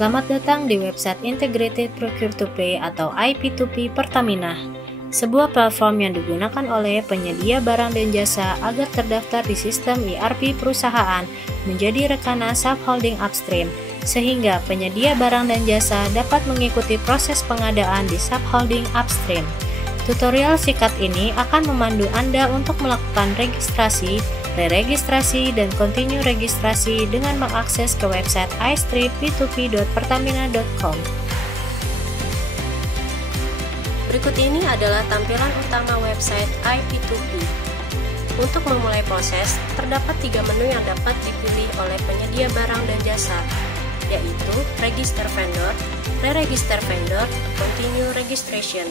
Selamat datang di website Integrated Procure to Pay atau IP2P Pertamina, sebuah platform yang digunakan oleh penyedia barang dan jasa agar terdaftar di sistem ERP perusahaan menjadi rekana subholding upstream, sehingga penyedia barang dan jasa dapat mengikuti proses pengadaan di subholding upstream. Tutorial singkat ini akan memandu Anda untuk melakukan registrasi, re-registrasi, dan continue registrasi dengan mengakses ke website i-p2p.pertamina.com. Berikut ini adalah tampilan utama website IP2P. Untuk memulai proses, terdapat 3 menu yang dapat dipilih oleh penyedia barang dan jasa, yaitu Register Vendor, Re-register Vendor, Continue Registration.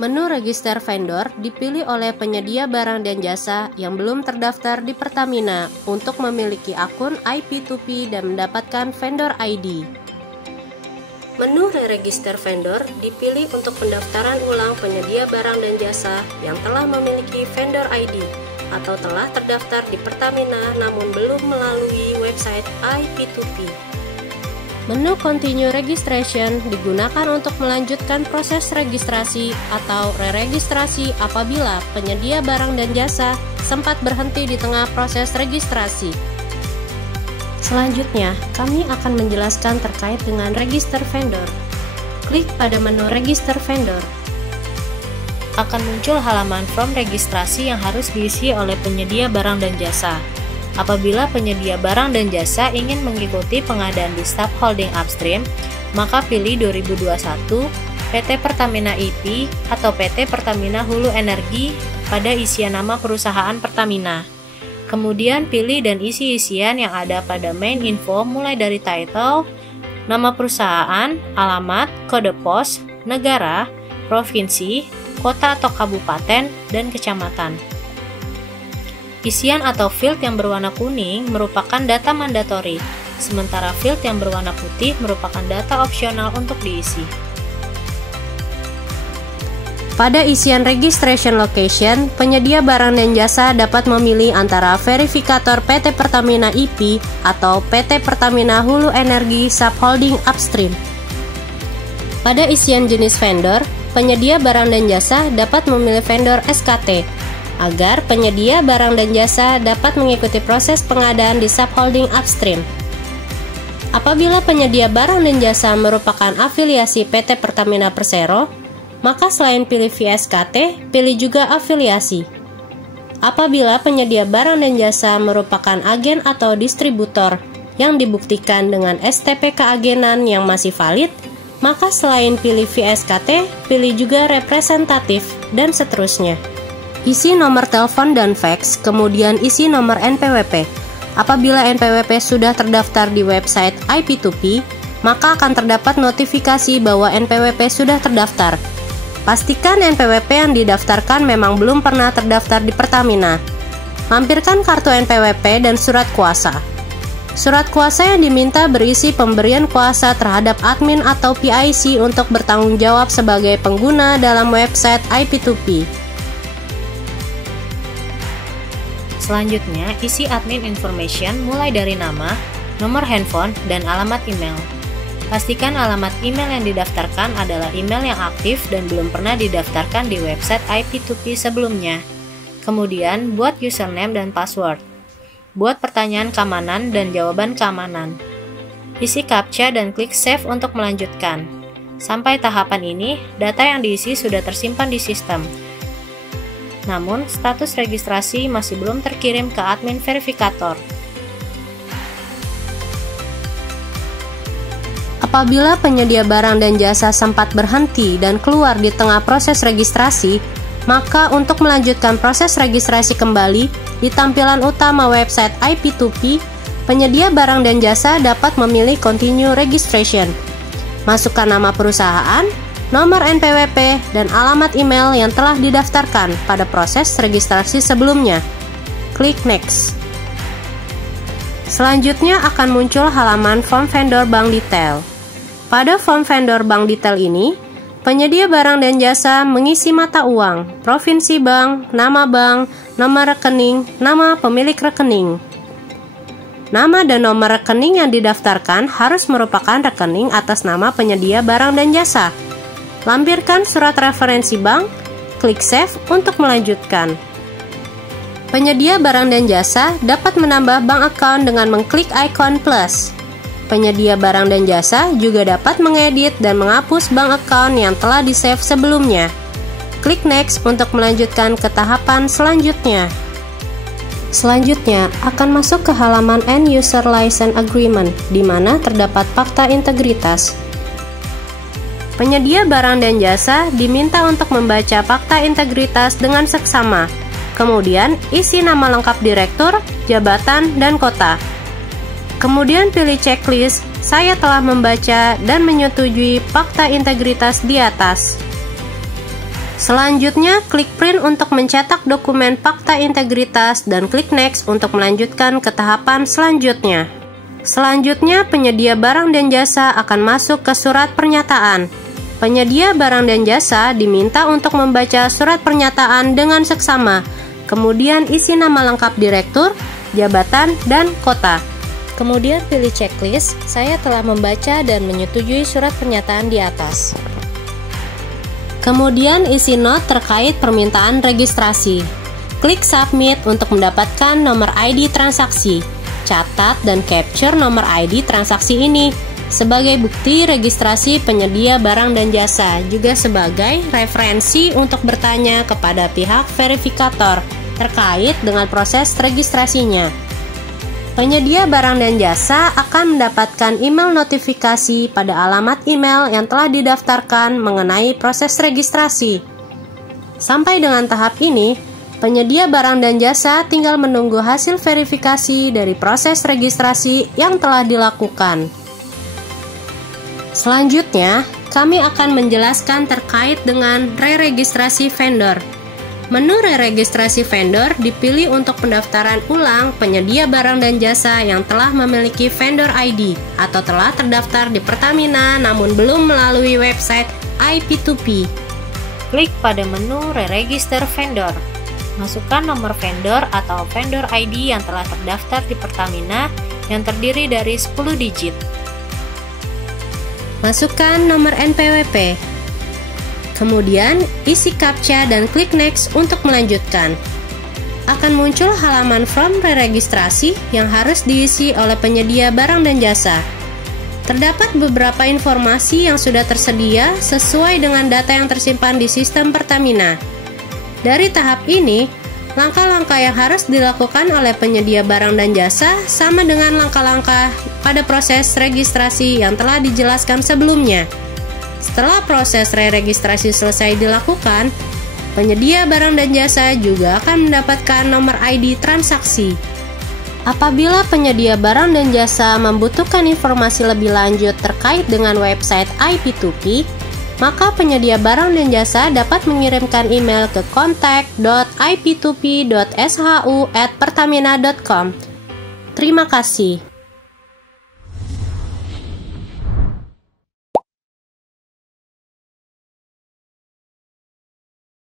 Menu Register Vendor dipilih oleh penyedia barang dan jasa yang belum terdaftar di Pertamina untuk memiliki akun IP2P dan mendapatkan vendor ID. Menu Re-register Vendor dipilih untuk pendaftaran ulang penyedia barang dan jasa yang telah memiliki vendor ID atau telah terdaftar di Pertamina namun belum melalui website IP2P. Menu Continue Registration digunakan untuk melanjutkan proses registrasi atau re-registrasi apabila penyedia barang dan jasa sempat berhenti di tengah proses registrasi. Selanjutnya, kami akan menjelaskan terkait dengan Register Vendor. Klik pada menu Register Vendor. Akan muncul halaman form registrasi yang harus diisi oleh penyedia barang dan jasa. Apabila penyedia barang dan jasa ingin mengikuti pengadaan di subholding upstream, maka pilih 2021 PT Pertamina IP atau PT Pertamina Hulu Energi pada isian nama perusahaan Pertamina. Kemudian pilih dan isi isian yang ada pada main info mulai dari title, nama perusahaan, alamat, kode pos, negara, provinsi, kota atau kabupaten, dan kecamatan. Isian atau field yang berwarna kuning merupakan data mandatori, sementara field yang berwarna putih merupakan data opsional untuk diisi. Pada isian registration location, penyedia barang dan jasa dapat memilih antara verifikator PT Pertamina IP atau PT Pertamina Hulu Energi Subholding Upstream. Pada isian jenis vendor, penyedia barang dan jasa dapat memilih vendor SKT, agar penyedia barang dan jasa dapat mengikuti proses pengadaan di subholding upstream. Apabila penyedia barang dan jasa merupakan afiliasi PT Pertamina Persero, maka selain pilih VSKT, pilih juga afiliasi. Apabila penyedia barang dan jasa merupakan agen atau distributor yang dibuktikan dengan STP keagenan yang masih valid, maka selain pilih VSKT, pilih juga representatif, dan seterusnya. Isi nomor telepon dan fax, kemudian isi nomor NPWP. Apabila NPWP sudah terdaftar di website IP2P, maka akan terdapat notifikasi bahwa NPWP sudah terdaftar. Pastikan NPWP yang didaftarkan memang belum pernah terdaftar di Pertamina. Lampirkan kartu NPWP dan surat kuasa. Surat kuasa yang diminta berisi pemberian kuasa terhadap admin atau PIC untuk bertanggung jawab sebagai pengguna dalam website IP2P. Selanjutnya, isi admin information mulai dari nama, nomor handphone, dan alamat email. Pastikan alamat email yang didaftarkan adalah email yang aktif dan belum pernah didaftarkan di website IP2P sebelumnya. Kemudian, buat username dan password. Buat pertanyaan keamanan dan jawaban keamanan. Isi CAPTCHA dan klik Save untuk melanjutkan. Sampai tahapan ini, data yang diisi sudah tersimpan di sistem. Namun, status registrasi masih belum terkirim ke admin verifikator. Apabila penyedia barang dan jasa sempat berhenti dan keluar di tengah proses registrasi, maka untuk melanjutkan proses registrasi kembali di tampilan utama website IP2P, penyedia barang dan jasa dapat memilih Continue Registration. Masukkan nama perusahaan, nomor NPWP, dan alamat email yang telah didaftarkan pada proses registrasi sebelumnya. Klik Next. Selanjutnya akan muncul halaman Form Vendor Bank Detail. Pada Form Vendor Bank Detail ini, penyedia barang dan jasa mengisi mata uang, provinsi bank, nama nomor rekening, nama pemilik rekening. Nama dan nomor rekening yang didaftarkan harus merupakan rekening atas nama penyedia barang dan jasa. Lampirkan surat referensi bank, klik Save untuk melanjutkan. Penyedia barang dan jasa dapat menambah bank account dengan mengklik ikon plus. Penyedia barang dan jasa juga dapat mengedit dan menghapus bank account yang telah di-save sebelumnya. Klik Next untuk melanjutkan ke tahapan selanjutnya. Selanjutnya, akan masuk ke halaman End User License Agreement, di mana terdapat fakta integritas. Penyedia barang dan jasa diminta untuk membaca fakta integritas dengan seksama. Kemudian, isi nama lengkap direktur, jabatan, dan kota. Kemudian pilih checklist, saya telah membaca dan menyetujui fakta integritas di atas. Selanjutnya, klik Print untuk mencetak dokumen fakta integritas dan klik Next untuk melanjutkan ke tahapan selanjutnya. Selanjutnya, penyedia barang dan jasa akan masuk ke surat pernyataan. Penyedia barang dan jasa diminta untuk membaca surat pernyataan dengan seksama, kemudian isi nama lengkap direktur, jabatan, dan kota. Kemudian pilih checklist, saya telah membaca dan menyetujui surat pernyataan di atas. Kemudian isi note terkait permintaan registrasi. Klik Submit untuk mendapatkan nomor ID transaksi. Catat dan capture nomor ID transaksi ini sebagai bukti registrasi penyedia barang dan jasa, juga sebagai referensi untuk bertanya kepada pihak verifikator terkait dengan proses registrasinya. Penyedia barang dan jasa akan mendapatkan email notifikasi pada alamat email yang telah didaftarkan mengenai proses registrasi. Sampai dengan tahap ini, penyedia barang dan jasa tinggal menunggu hasil verifikasi dari proses registrasi yang telah dilakukan. Selanjutnya, kami akan menjelaskan terkait dengan re-registrasi vendor. Menu re-registrasi vendor dipilih untuk pendaftaran ulang penyedia barang dan jasa yang telah memiliki vendor ID atau telah terdaftar di Pertamina namun belum melalui website IP2P. Klik pada menu re-register vendor. Masukkan nomor vendor atau vendor ID yang telah terdaftar di Pertamina yang terdiri dari 10 digit. Masukkan nomor NPWP. Kemudian, isi CAPTCHA dan klik Next untuk melanjutkan. Akan muncul halaman form re-registrasi yang harus diisi oleh penyedia barang dan jasa. Terdapat beberapa informasi yang sudah tersedia sesuai dengan data yang tersimpan di sistem Pertamina. Dari tahap ini, langkah-langkah yang harus dilakukan oleh penyedia barang dan jasa sama dengan langkah-langkah pada proses registrasi yang telah dijelaskan sebelumnya. Setelah proses re-registrasi selesai dilakukan, penyedia barang dan jasa juga akan mendapatkan nomor ID transaksi. Apabila penyedia barang dan jasa membutuhkan informasi lebih lanjut terkait dengan website IP2P, maka penyedia barang dan jasa dapat mengirimkan email ke contact.ip2p.shu@pertamina.com. Terima kasih.